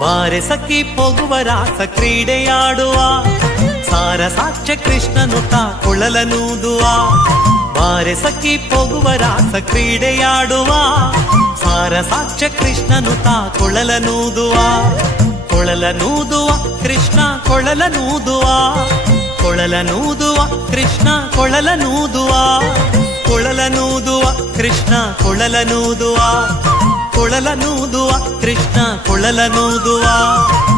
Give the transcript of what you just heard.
ಬಾರೆ ಪೋಗುವ ರಾಸ ಕ್ರೀಡೆಯಾಡುವ. ಸಾರ ಸಾಕ್ಷ್ಯ ಕೃಷ್ಣನು ತಾ ಕೊಳಲನೂದುವ ಬಾರೆಸಕ್ಕಿ ಪೋಗುವ ರಾಸ ಕ್ರೀಡೆಯಾಡುವ. ಸಾರ ಕೃಷ್ಣನು ತಾ ಕೊಳಲನೂದುವ ಕೊಳಲನೂದುವ ಕೃಷ್ಣ ಕೊಳಲನೂದುವ. ಕೊಳಲನೂದುವ ಕೃಷ್ಣ ಕೊಳಲನೂದುವ. ಕೊಳಲನೂದುವ ಕೃಷ್ಣ ಕೊಳಲನೂದುವ. ಕೊಳಲನೂದುವ ಕೃಷ್ಣ ಕೊಳಲನೂದುವ ಮಾರಿ